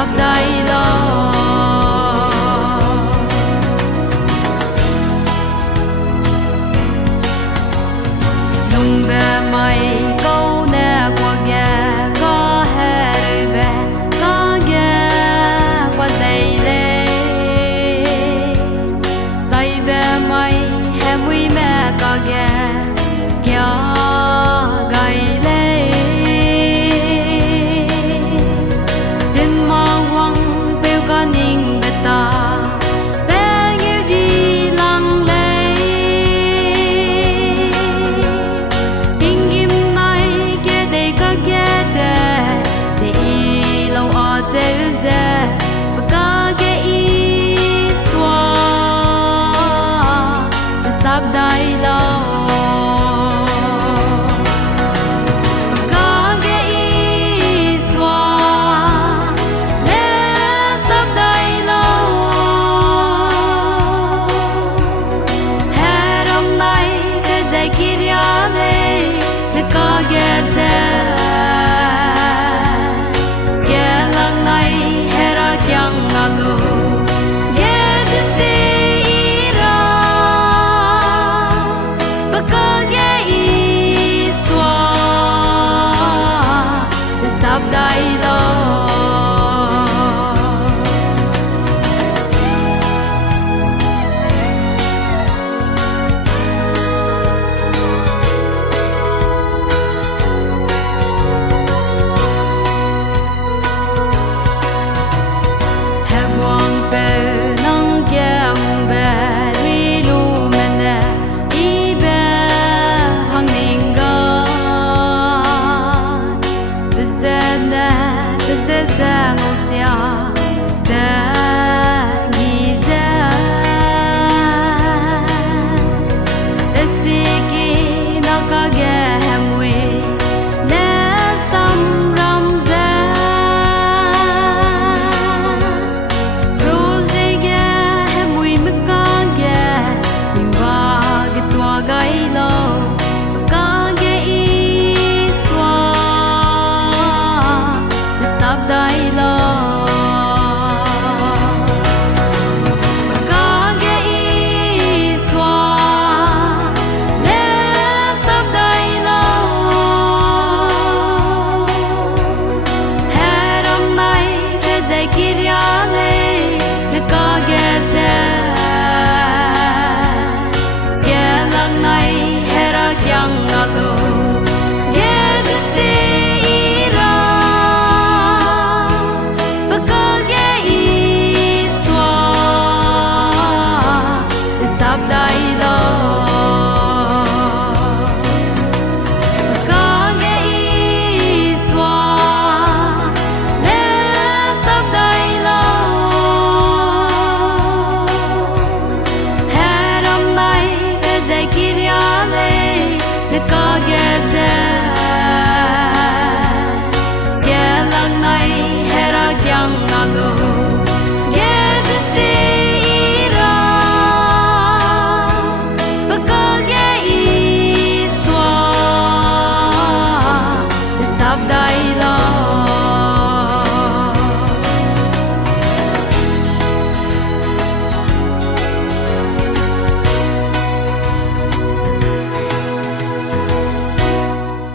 sắp đây lo nung bè mây câu nè qua ghe có hè đời bè có ghe qua dây lê dây bè mây hè mui mẹ có ghe kia gầy lê đừng mong hoang bêu có ninh bè ta bè như đi lăng lê tình kim này kia đây có ghé đè sẽ lâu ở dễ dễ và có ghé ý xóa sắp đây lâu Get